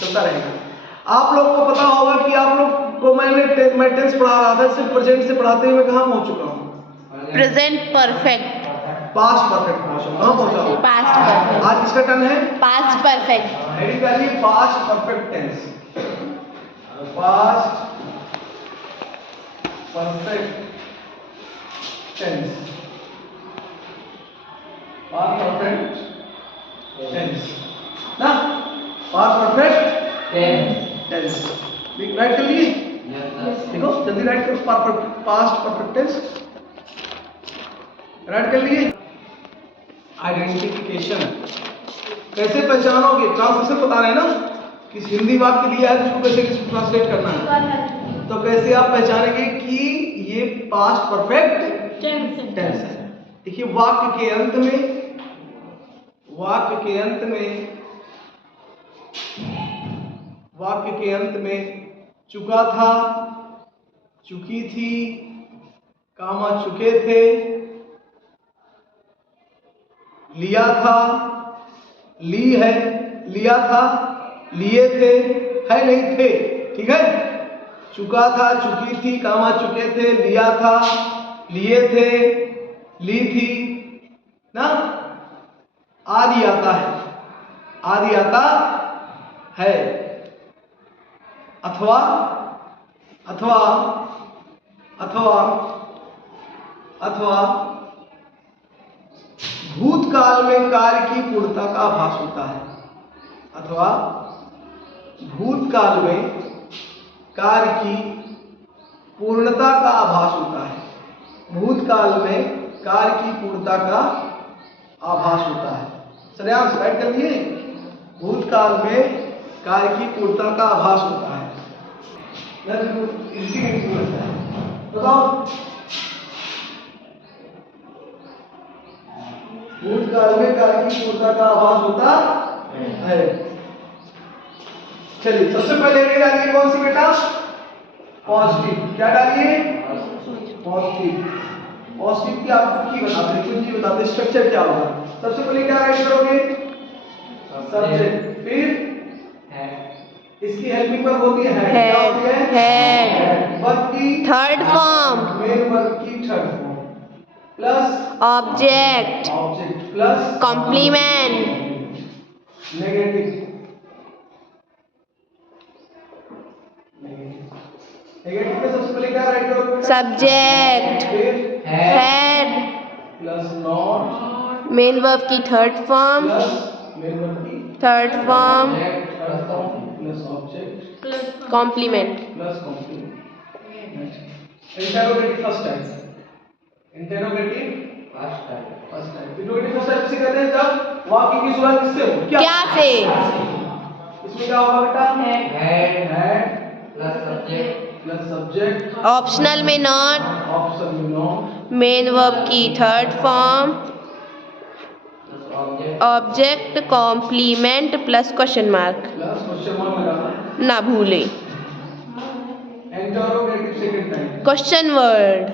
चलता रहेगा। आप लोग को पता होगा कि आप लोग को मैं टेंस पढ़ा रहा था, सिर्फ प्रेजेंट से पढ़ाते हुए कहाँ पहुंच चुका हूँ? प्रेजेंट परफेक्ट, पास्ट परफेक्ट पहुंचा। कहाँ पहुंचा? Past perfect. आज किसका टर्न है? Past perfect. हेडिंग डालिए past perfect tense. Past perfect tense, past perfect tense ना, पास्ट परफेक्ट टेंस राइट कर लिए? देखो जल्दी राइट करो, पास्ट परफेक्ट टेंस राइट कर लिए। आइडेंटिफिकेशन कैसे पहचानोगे? ट्रांसलेशन बता रहे हैं ना, किस हिंदी वाक्य दिया है उसको कैसे ट्रांसलेट करना है, तो कैसे आप पहचानेंगे कि ये पास्ट परफेक्ट टेंस है? देखिए वाक्य के अंत में चुका था, चुकी थी, कामा चुके थे, लिया था, ली है, लिया था, लिए थे, है नहीं थे, ठीक है? चुका था, चुकी थी, कामा चुके थे, लिया था, लिए थे, ली थी ना। आदि आता है, आदि आता है, अथवा अथवा अथवा अथवा भूतकाल में कार्य की पूर्णता का आभास होता है, अथवा भूतकाल में कार्य की पूर्णता का आभास होता है। भूतकाल में कार्य की पूर्णता का आभास होता है। श्रेयांश राइट कर लिए? भूतकाल में कार्य की पूर्णता का आभास होता है। बताओ, भूतकाल में कार्य की पूर्णता का आभास होता है। चलिए सबसे पहले ये डालिए कौन सी बेटा? पॉजिटिव। क्या डालिए? पॉजिटिव। पॉजिटिव की आपको की बताते हैं, कुछ बताते हैं स्ट्रक्चर क्या होगा। सबसे पहले क्या राइट करोगे? सब्जेक्ट, फिर इसकी हेल्पिंग वर्ब होती है हेड। क्या होती है? हेड। वर्ब की थर्ड फॉर्म, मेन वर्ब की third form, plus object, plus complement, negative, negative में सबसे पहले क्या राइट करोगे? Subject, head, plus not, main verb की third form, plus main verb की third form, plus object, plus complement, plus complement. Interrogative first type, interrogative first type. Interrogative first type से कहते हैं जब वाक्य की शुरुआत किससे हो? क्या से? इसमें क्या होगा बेटा? हेड प्लस सब्जेक्ट, ऑप्शनल में नॉट, मेन वर्ब की third form, object, complement plus question mark ना भूले। क्वेश्चन वर्ड,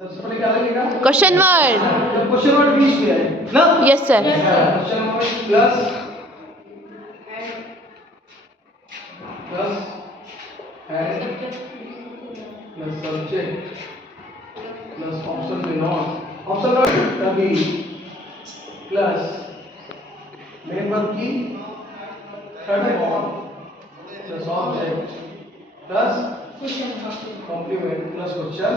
सबसे पहले क्या लगेगा? Question word. क्वेश्चन वर्ड बीच में है ना? Yes sir. Question word plus had plus subject plus option में नॉट, ऑप्शन नॉट तभी, प्लस मेन वर्ब की third form, plus object, plus complement, plus question.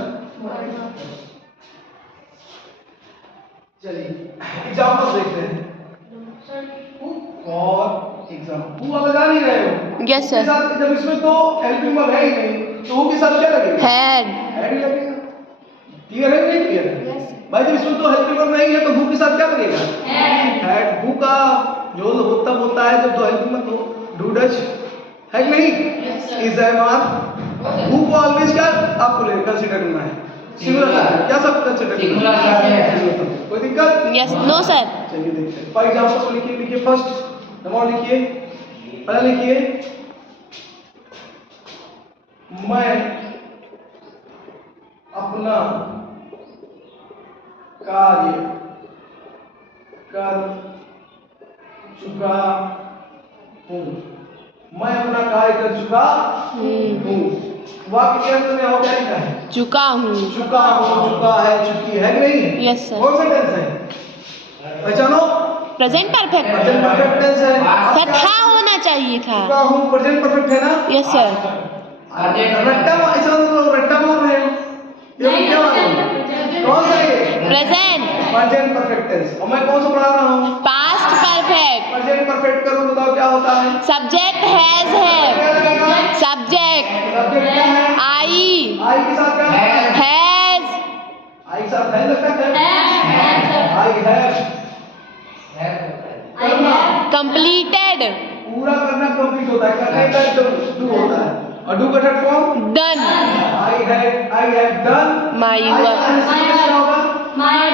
चलिए एग्जांपल देखते हैं। और एग्जांपल हु वाला जान ही रहे हो? Yes sir. जब इसमें तो हेल्पिंग वर्ब है ही नहीं, तो हु के साथ क्या लगेगा? हेड, हेड ही लगेगा। क्लियर है नहीं? क्लियर है भाई। जब इसमें तो हेल्पिंग वर्ब नहीं है तो हु के साथ क्या लगेगा? हेड। हु का जो होता बोलता है जब तो हेल्पिंग वर्ब तो डू डज है कि नहीं? Is am are. हु को ऑलवेज क्या आपको कंसीडर करना है? सिंगुलर। क्या सब कंसीडर करना है? कोई दिक्कत? Yes no sir. चलिए देखते हैं। फॉर एग्जांपल लिखिए, लिखिए फर्स्ट नंबर लिखिए, पहला लिखिए मैं अपना कार्य कर चुका हूँ। मैं अपना कार्य कर चुका हूँ। वाक्य के अंत में हो क्या लिखा है? चुका हूँ। चुका हूँ, चुका है, चुकी है कि नहीं है? Yes, sir. कौन सा टेंस है? पहचानो। Present perfect. Present perfect tense है। सर था होना चाहिए था। चुका हूँ प्रेजेंट परफेक्ट है ना? Yes sir. रट्टा ऐसा मतलब रट्टा मार रहे हो? ये क्या मार रहे हो? कौन सा है? प्रेजेंट। Present perfect tense. और मैं कौन सा पढ़ा रहा हूँ? Past perfect. प्रेजेंट परफेक्ट करो बताओ क्या होता है? सब्जेक्ट हैज है। सब्जेक्ट सब्जेक्ट क्या है? आई। आई के साथ क्या है? हैज। आई के साथ है लगता है? I have. करना। कंप्लीटेड। पूरा करना कंप्लीट होता है। करने का डू होता है। और डू का third form? Done. I have done My I work. क्या होगा? My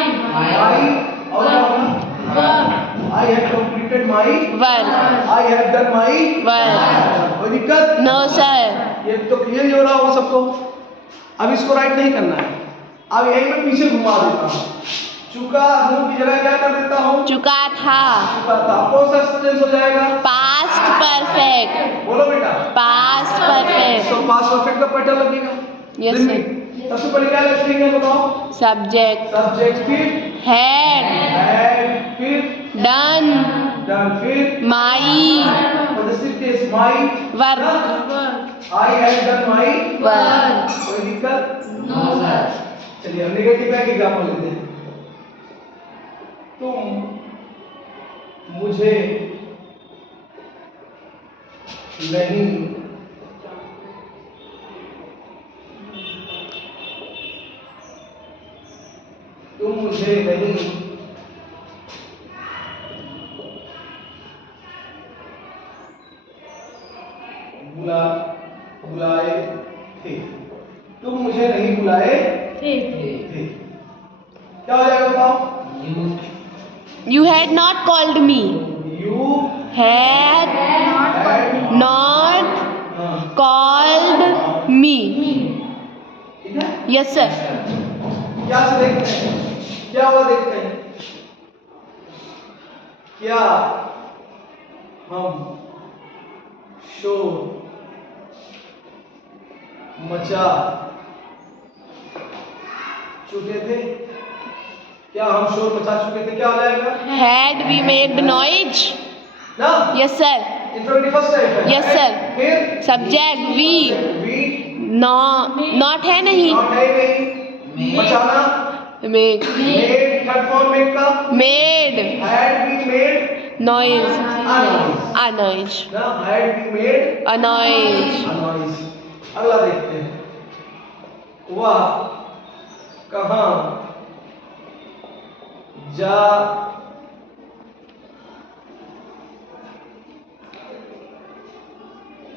और क्या होगा? I have completed my work. I have done my work. कोई दिक्कत? No sir. ये तो क्लियर ही हो रहा होगा सबको। अब इसको राइट नहीं करना है। अब यही मैं पीछे घुमा देता हूँ। चुका हूँ की जगह क्या कर देता हूँ? चुका था। चुका था। कौन सा टेंस हो जाएगा? Past perfect. बोलो बेटा। Past perfect. तो पास्ट परफेक्ट का पता लगेगा। Yes, Then sir. सबसे पहले क्या लिखेंगे बताओ? सब्जेक्ट सब्जेक्ट फिर हैड। फिर डन। डन फिर my positive case my work. I have done my work. कोई दिक्कत? No sir. चलिए हम नेगेटिव का एग्जांपल लेते हैं। तुम मुझे नहीं तुम मुझे नहीं बुलाए थे। तुम मुझे नहीं बुलाए थे। क्या हो जाएगा बताओ? You had not called me. You Had had not हाँ, called me. ठीक है? Yes sir. क्या से देखते हैं? क्या हुआ देखते हैं? क्या हम शोर मचा चुके थे? क्या हम शोर मचा चुके थे? क्या हो जाएगा? Had we made noise? ना? Yes sir. Infinity first time. Yes sir. फिर subject we. We No not है नहीं। नॉट है नहीं। मचाना Make. Made third form made का Made had been made noise. A noise A noise. ना had been made A noise. A noise. अगला देखते हैं। वह कहाँ जा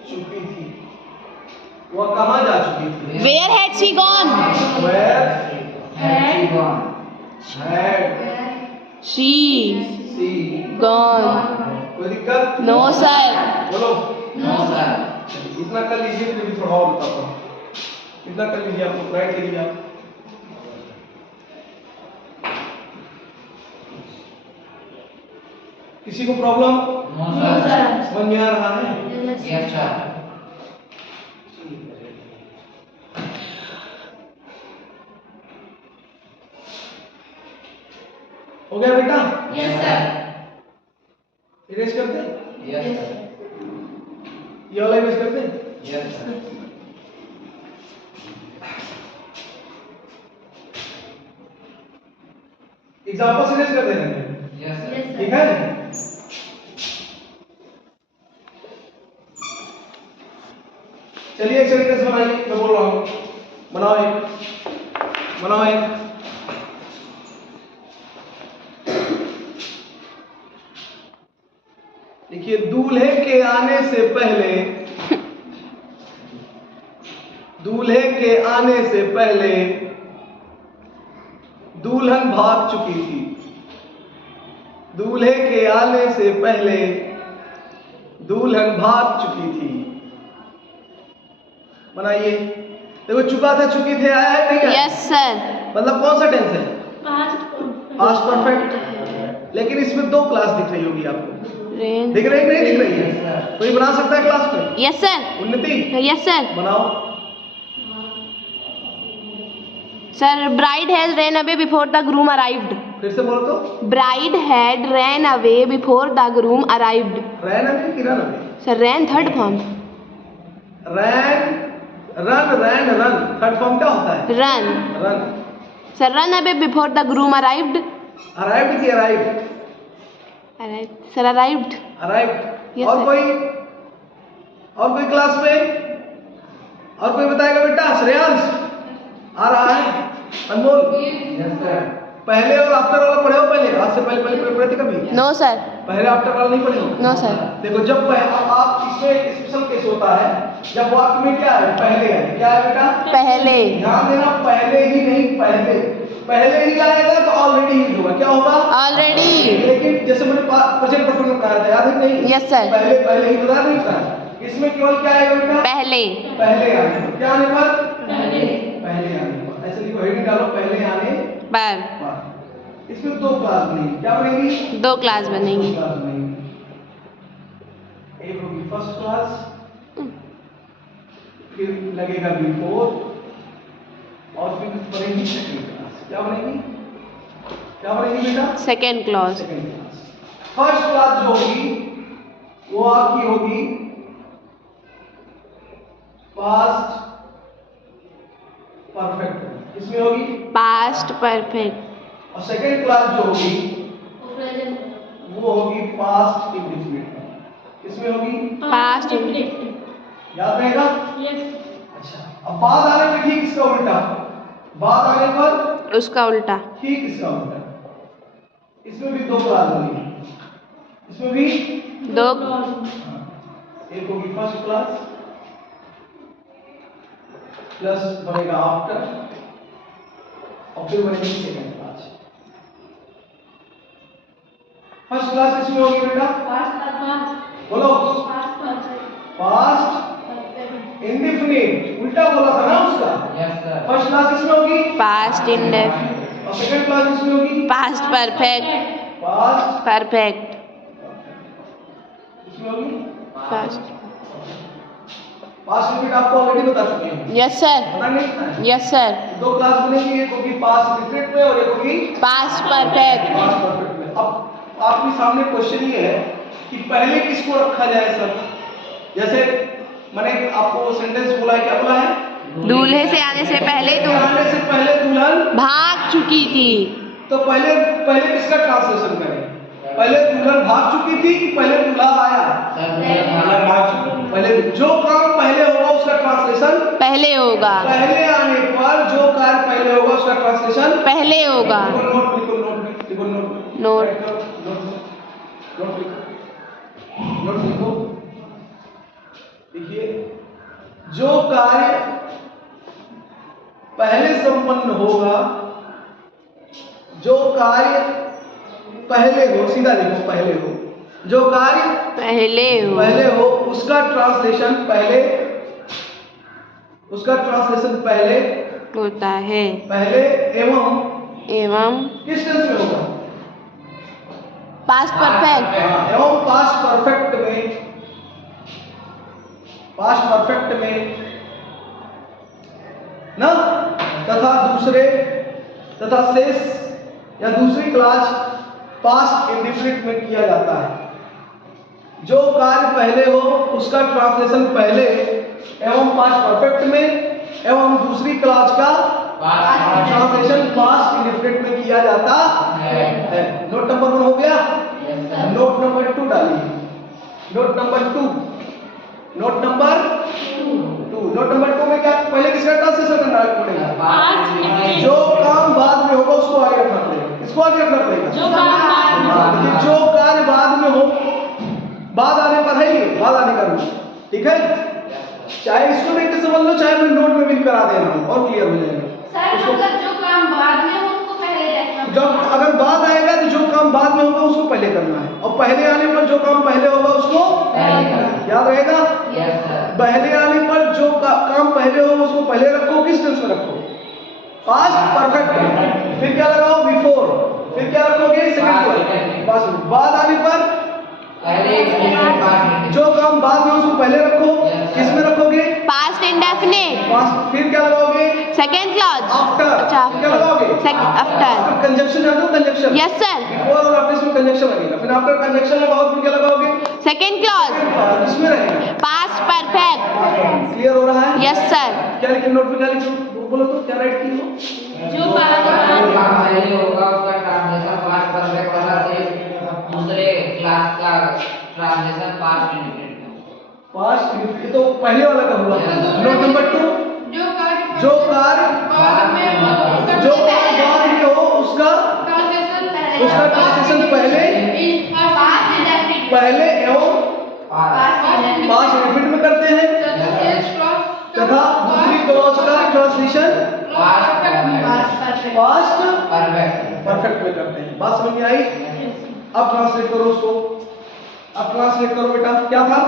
चुकी थी? वह कहाँ जा चुकी थी? Where had she gone? Where Had had She she gone. कोई दिक्कत? No sir. बोलो। No sir. इतना कर लीजिए फिर भी थोड़ा और बताता हूँ। इतना कर लीजिए आपको राइट लीजिए आप। किसी को प्रॉब्लम? No sir. समझ में आ रहा है? Yes sir. हो गया बेटा? Yes sir. इरेज कर दे? Yes sir. ये वाला इरेज कर दे? Yes sir. एग्जांपल इरेज कर देना है। Yes sir. ठीक है? चलिए एक सेंटेंस बनाइए। मैं बोल रहा हूँ बनाओ एक देखिए दूल्हे के आने से पहले दुल्हन भाग चुकी थी। दूल्हे के आने से पहले दुल्हन भाग चुकी थी। बनाइए। देखो चुका था चुकी थे आया है नहीं आया? Yes sir. मतलब कौन सा टेंस है? Past perfect. लेकिन इसमें दो क्लास दिख रही होगी आपको। Rain. दिख रही नहीं दिख रही है? Yes, sir. कोई बना सकता है क्लास में? Yes, sir. उन्नति Yes, sir. बनाओ। Sir, bride has ran away before the groom arrived. फिर से बोल तो। Bride had ran away before the groom arrived. रैन अभी कि रन अभी? Sir, ran third form. Ran run third form क्या होता है? Run. Run. Sir, run away before the groom arrived. Arrived की arrived? Arrived. Sir, arrived. Arrived. Yes, और sir. कोई class में? और कोई बताएगा बेटा? श्रेयांश आ रहा है? अनमोल Yes, sir. पहले और आफ्टर वाला पढ़े हो? पहले आज से पहले पढ़े थे कभी? No, sir. पहले आफ्टर वाला नहीं पढ़े हो? No, sir. देखो जब आप इसमें एक स्पेशल केस होता है जब वाक्य में क्या है? पहले है। क्या है बेटा? पहले. ध्यान देना, पहले ही नहीं पहले ही आएगा तो ऑलरेडी यूज होगा। क्या होगा? Already. लेकिन जैसे मैंने प्रेजेंट परफेक्ट में पढ़ाया था, याद है नहीं? Yes, sir. पहले ही बताया नहीं था। इसमें केवल क्या आएगा बेटा? पहले. पहले आने पर। क्या आने पर? पहले आने पर। ऐसे लिखो, हेडिंग डालो, पहले आने पर. पर। इसमें दो क्लास बनेगी। क्या बनेगी? दो क्लास बनेगी. दो क्लास बनेगी। एक होगी फर्स्ट क्लास, फिर लगेगा बिफोर, और फिर बनेगी सेकंड क्लास। क्या बनेगी बेटा? Second clause. Second class. First class जो होगी वो आपकी होगी पास्ट परफेक्ट। इसमें होगी पास्ट परफेक्ट. और सेकंड क्लास जो होगी वो होगी पास्ट इंडेफिनिट। इसमें होगी पास्ट. याद रहेगा? अच्छा, अब बाद आने पर ठीक इसका उल्टा, बाद आने पर उसका उल्टा. ठीक इसका उल्टा। इसमें भी दो क्लास बनेगी। इसमें भी दो. एक होगी फर्स्ट क्लास प्लस बनेगा आफ्टर, और फिर बनेगी सेकंड क्लास। फर्स्ट क्लास इसमें होगी बेटा, बोलो, पास्ट इंडेफिनिट। उल्टा बोला था ना उसका। Yes, sir. फर्स्ट क्लास इसमें होगी पास्ट इंडेफिनिट. और सेकंड क्लास इसमें होगी पास्ट परफेक्ट. Past perfect. इसमें होगी पास्ट. Past indefinite. आपको ऑलरेडी बता चुके हैं। Yes sir. पता नहीं? Yes sir. दो क्लास बनेगी, एक होगी पास्ट इंडेफिनिट में और एक होगी पास्ट परफेक्ट. पास्ट परफेक्ट में। अब आपके सामने क्वेश्चन ये है कि पहले किसको रखा जाए सर? जैसे मैंने आपको सेंटेंस बोला है, क्या बोला है? दूल्हे से आने से पहले आने से पहले दुल्हन भाग चुकी थी. तो पहले किसका ट्रांसलेशन करें? पहले दुल्हन भाग चुकी थी कि पहले दूल्हा आया? पहले जो काम पहले होगा उसका ट्रांसलेशन पहले होगा. पहले आने पर जो कार्य पहले होगा उसका ट्रांसलेशन पहले होगा. नोट. नोट लिखो। देखिए, जो कार्य पहले संपन्न होगा, जो कार्य पहले हो, सीधा लिखो, पहले हो, जो कार्य पहले हो उसका ट्रांसलेशन पहले होता है. पहले एवं किस टेंस में होगा? Past perfect. एवं पास्ट परफेक्ट में ना, तथा शेष या दूसरी क्लास पास्ट इंडेफिनिट में किया जाता है। जो कार्य पहले हो उसका ट्रांसलेशन पहले एवं पास्ट परफेक्ट में एवं दूसरी क्लास का ट्रांसलेशन पास्ट इंडेफिनिट में किया जाता है। नोट नंबर 1 हो गया। नोट नंबर 2 डालिए। नोट नंबर 2 में क्या? पहले किसका ट्रांसलेशन करना पड़ेगा? जो काम बाद में होगा उसको आगे रखना पड़ेगा। किसको आगे रखना पड़ेगा? जो कार्य बाद में हो, बाद आने पर है ये, बाद आने का रूल। ठीक है, चाहे इसको देख के समझ लो, चाहे मैं नोट में भी करा दे रहा हूँ और क्लियर हो जाएगा। जो काम बाद में हो उसको पहले देखना। जब अगर बाद आएगा तो जो काम बाद में होगा उसको पहले करना है, और पहले आने पर जो काम पहले होगा उसको याद रहेगा। पहले आने पर जो काम पहले होगा उसको पहले रखो। किस टेंस में रखो? Past perfect. फिर क्या लगाओ? बिफोर। फिर क्या रखोगे? Second class. बाद आने पर पहले इंडेफिनिट पास्ट इंडेफिनिट। जो काम बाद में उसको पहले रखो, किस में रखोगे? Past indefinite. पास्ट, फिर क्या लगाओगे? Second clause. आफ्टर। अच्छा। क्या लगाओगे? After. कंजंक्शन जानते हो? कंजंक्शन। Yes sir. बिफोर और आफ्टर इसमें कंजंक्शन लगेगा, फिर आफ्टर कंजंक्शन लगाओ, फिर क्या लगाओगे? Second clause. इसमें रहेगा Past perfect. क्लियर हो रहा है? Yes sir. क्या लिखे नोट पे? क्या लिखे? बोलो तो क्या राइट की हो? जो बाद जो काम पहले होगा उसका ट्रांसलेशन पास्ट परफेक्ट वाला से दूसरे क्लास का ट्रांसलेशन पास्ट इंडेफिनिट में। पास्ट, ये तो पहले वाला का हुआ। नोट नंबर 2, जो कार्य बाद में हो उसका ट्रांसलेशन पहले एवं पास्ट इंडेफिनिट में करते हैं, तथा दूसरी क्लॉज का ट्रांसलेशन पास्ट परफेक्ट में करते हैं। बात समझ में आई? अब ट्रांसलेट करो उसको। अब ट्रांसलेट करो बेटा। क्या था?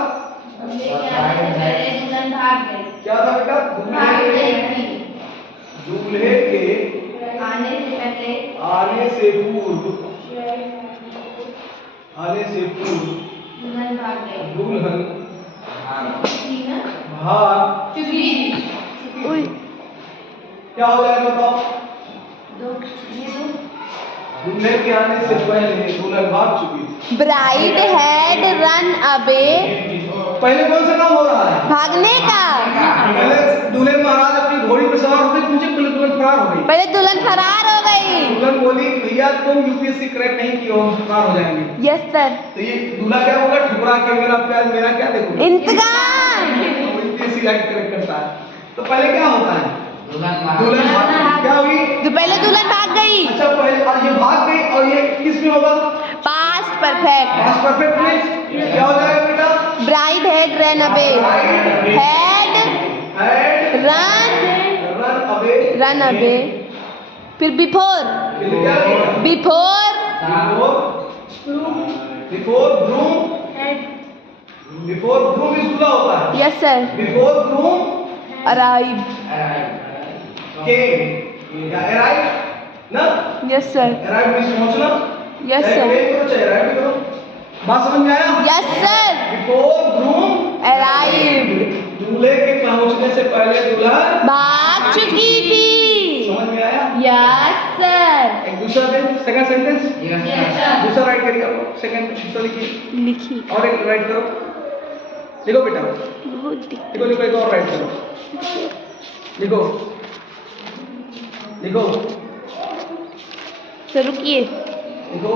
क्या था बेटा? दूल्हे के आने से पूर्व दुल्हन भाग। Uy. क्या हो जाएगा बताओ? दूल्हे के आने से पहले दुल्हन भाग चुकी थी। Bride had run away. पहले कौन सा काम हो रहा है? भागने का। पहले दूल्हे महाराज अपनी घोड़ी पर सवार होकर पहुंचे, पहले दुल्हन फरार हो गई। पहले दुल्हन फरार हो गई। दुल्हन बोली भैया तुम यूपीएससी क्रैक नहीं किए हो, हम फरार हो जाएंगे। Yes sir. तो ये दूल्हा क्या बोला? ठुकरा के मेरा प्यार, मेरा क्या देखो? इंतकाम। यूपीएससी क्रैक करता है। तो पहले क्या होता है? दुल्हन दुल्हन भाग, क्या हुई? तो पहले दुल्हन भाग गई। अच्छा पहले और ये भाग गई, और ये किस में होगा? Past perfect. पास्ट परफेक्ट में क्या हो जाएगा बेटा? Bride had run away. Had run away. फिर बिफोर। बिफोर ग्रूम इस दूल्हा होता है। Yes sir. Before groom arrive. Came या अराइव ना? Yes sir. अराइव मींस पहुंचना। यस चाहे सर। केम करो चाहे अराइव करो। बात समझ में आया? Yes sir. Before groom arrived. दूल्हे के पहुंचने से पहले दुल्हन भाग चुकी थी। समझ में आया? Yes sir. एक दूसरा सेकंड सेंटेंस दूसरा राइट करिए आप। सेकंड दूसरा लिखिए लिखी। और एक राइट करो। लिखो बेटा, बहुत लिखो लिखो, एक और राइट करो। लिखो लिखो सर रुकिए। लिखो।